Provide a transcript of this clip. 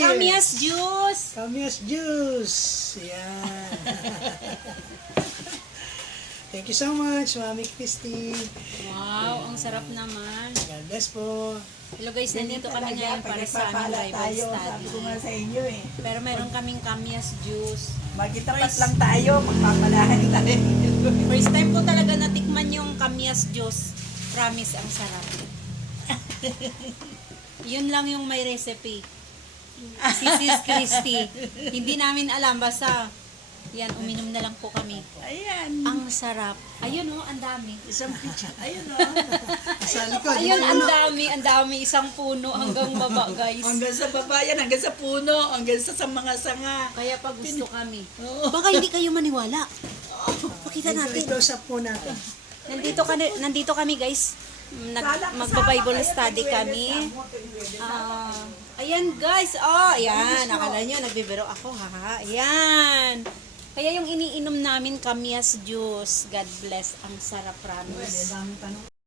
Kamias juice! Kamias juice. Yan. Thank you so much, Mami Christy. Wow, ang sarap naman. God bless po. Hello guys, nandito kami ngayon para sa aming Bible Sabi ko nga study. sa inyo eh. Pero meron kaming Kamias juice. Magkitapat lang tayo, magpapalahan tayo. First time ko talaga natikman yung Kamias juice. Promise, ang sarap. Yun lang yung may recipe. Si Sis Christy. Hindi namin alam, basta yan, uminom na lang po kami. Ayan. Ang sarap. Ayun oh, ang dami. Isang picture. Ayun o. Sa likod. Ayun, yung ang dami. Isang puno hanggang baba, guys. Hanggang sa baba yan, hanggang sa puno, hanggang sa mga sanga. Kaya pag gusto kami. Oo. Baka hindi kayo maniwala. Pakita natin. Close up po natin. Nandito kami guys. Magba-Bible study kami. Ayan guys. Oh, ayan. Akala nyo, nagbibiro ako. Ha? Ayan. Kaya yung iniinom namin Kamias juice. God bless. Ang sarap, promise. Daming tanong.